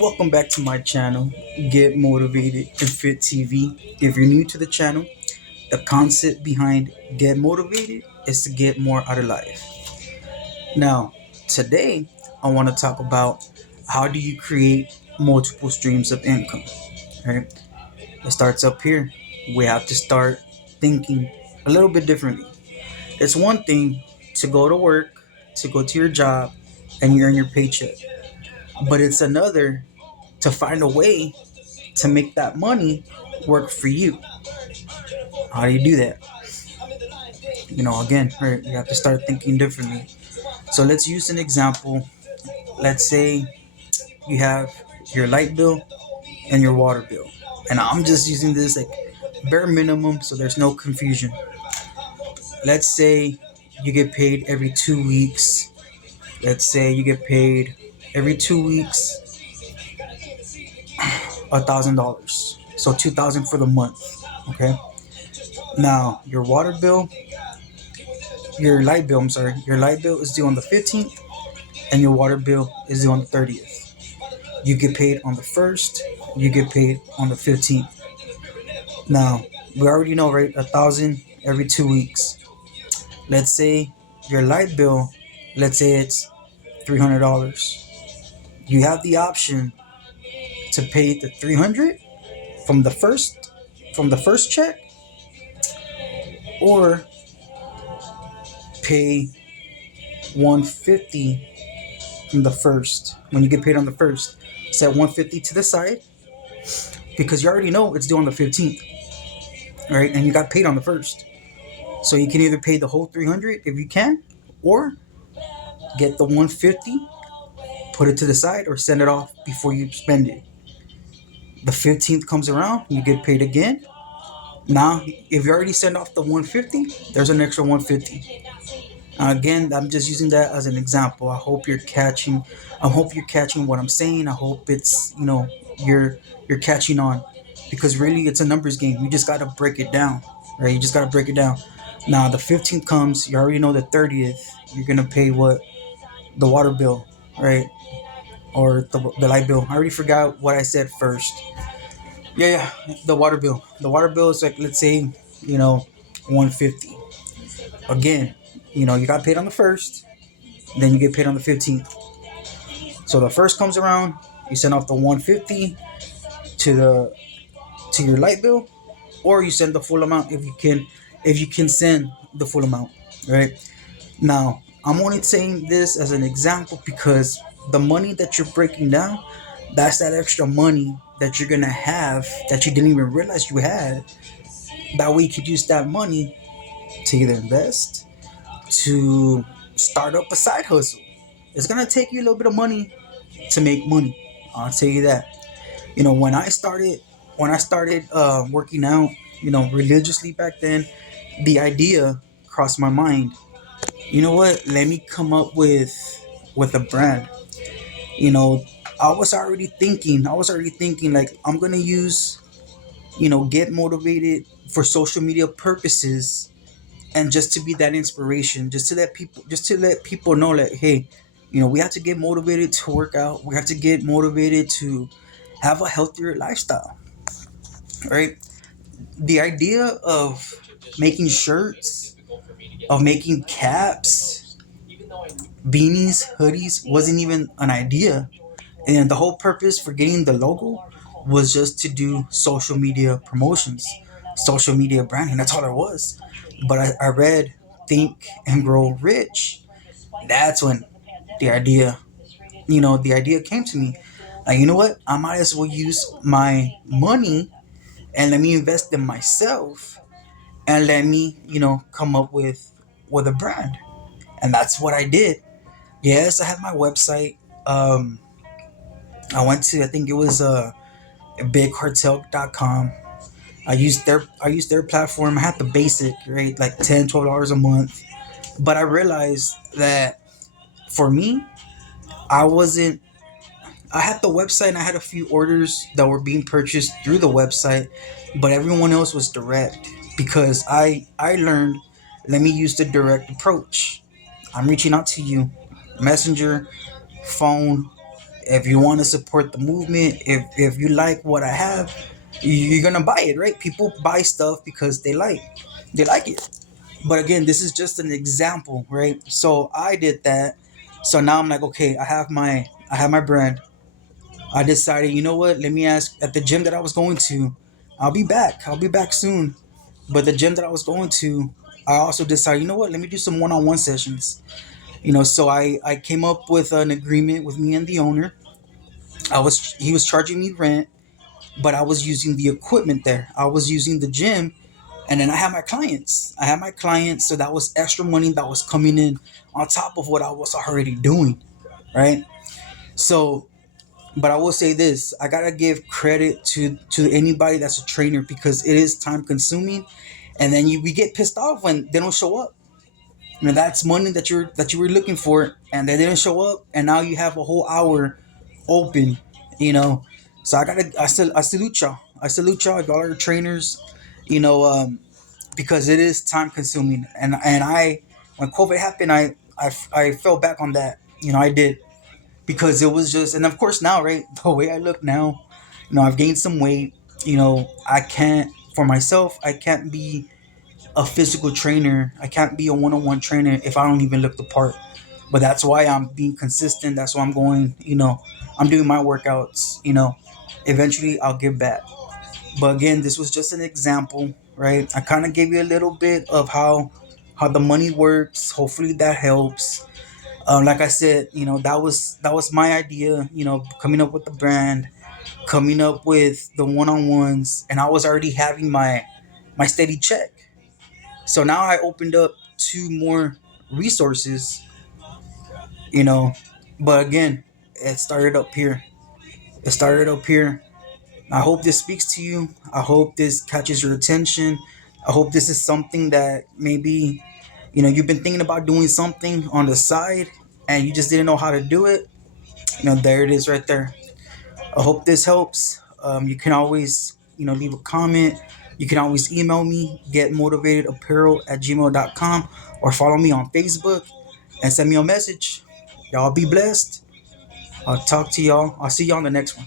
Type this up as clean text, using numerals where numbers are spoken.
Welcome back to my channel, Get Motivated and Fit TV. If you're new to the channel, the concept behind Get Motivated is to get more out of life. Now, today I want to talk about how do you create multiple streams of income. Right? It starts up here. We have to start thinking a little bit differently. It's one thing to go to work, to go to your job, and you earn your paycheck, but it's another to find a way to make that money work for you. How do you do that? Again, right, you have to start thinking differently. So let's use an example. Let's say you have your light bill and your water bill. And I'm just using this like bare minimum so there's no confusion. Let's say you get paid every 2 weeks. Let's say you get paid every 2 weeks $1,000. So 2,000 for the month. Okay. Now your water bill your light bill, your light bill is due on the 15th and your water bill is due on the 30th. You get paid on the 1st, you get paid on the 15th. Now, we already know, right? 1,000 every 2 weeks. Let's say your light bill, let's say it's $300. You have the option to pay the 300 from the first check, or pay 150 from the first. When you get paid on the first, set 150 to the side because you already know it's due on the 15th, right? And you got paid on the first, so you can either pay the whole 300 if you can, or get the 150, put it to the side, or send it off before you spend it. The 15th comes around, you get paid again. Now, if you already sent off the 150, there's an extra 150. Again, I'm just using that as an example. I hope you're catching what I'm saying. I hope it's you're catching on, because really it's a numbers game. You just gotta break it down, right? You just gotta break it down. Now the 15th comes. You already know the 30th. You're gonna pay what? The water bill, right? Or the light bill. I already forgot what I said first. Yeah, the water bill. The water bill is like, let's say, 150. Again, you got paid on the first, then you get paid on the 15th. So the first comes around, you send off the 150 to the to your light bill, or you send the full amount if you can send the full amount, right? Now, I'm only saying this as an example because the money that you're breaking down, that's that extra money that you're gonna have that you didn't even realize you had. That way you could use that money to either invest, to start up a side hustle. It's gonna take you a little bit of money to make money. I'll tell you that. When I started working out, religiously back then, the idea crossed my mind. You know what? Let me come up with a brand. You know, I was already thinking like I'm gonna use, get motivated for social media purposes, and just to be that inspiration, just to let people know that, hey, we have to get motivated to work out. We have to get motivated to have a healthier lifestyle, right? The idea of making shirts, of making caps, beanies, hoodies wasn't even an idea. And the whole purpose for getting the logo was just to do social media promotions, social media branding. That's all it was. But I read Think and Grow Rich. That's when the idea, the idea came to me. Like, you know what? I might as well use my money and let me invest in myself, and let me, come up with a brand. And that's what I did. Yes, I have my website. I went to, I think it was bigcartel.com. I used their platform. I had the basic, right? Like $10, $12 a month. But I realized that for me, I wasn't I had the website and I had a few orders that were being purchased through the website, but everyone else was direct, because I learned, let me use the direct approach. I'm reaching out to you, messenger, phone. If you want to support the movement, if you like what I have, you're gonna buy it, right? People buy stuff because they like it. But again, this is just an example, right? So I did that. So now I'm like, okay, I have my brand. I decided, you know what? Let me ask at the gym that I was going to. I'll be back. I'll be back soon. But the gym that I was going to, I also decided, you know what? Let me do some one-on-one sessions. So I came up with an agreement with me and the owner. He was charging me rent, but I was using the equipment there. I was using the gym, and then I had my clients. So that was extra money that was coming in on top of what I was already doing, right? So, but I will say this: I gotta give credit to anybody that's a trainer because it is time consuming, and then we get pissed off when they don't show up. That's money that you were looking for, and they didn't show up, and now you have a whole hour open. You know, so I salute y'all. I salute y'all. Y'all are trainers. You know, because it is time consuming, and when COVID happened, I fell back on that. I did because it was just, and of course now, right, the way I look now, I've gained some weight. I can't for myself. I can't be a physical trainer. I can't be a one-on-one trainer if I don't even look the part. But that's why I'm being consistent. That's why I'm going. I'm doing my workouts. Eventually I'll give back. But again, this was just an example, right? I kind of gave you a little bit of how the money works. Hopefully that helps. Like I said, that was my idea. Coming up with the brand, coming up with the one-on-ones, and I was already having my steady check. So now I opened up two more resources, you know. But again, it started up here. It started up here. I hope this speaks to you. I hope this catches your attention. I hope this is something that maybe, you've been thinking about doing something on the side and you just didn't know how to do it. There it is right there. I hope this helps. You can always, leave a comment. You can always email me, getmotivatedapparel@gmail.com, or follow me on Facebook and send me a message. Y'all be blessed. I'll talk to y'all. I'll see y'all in the next one.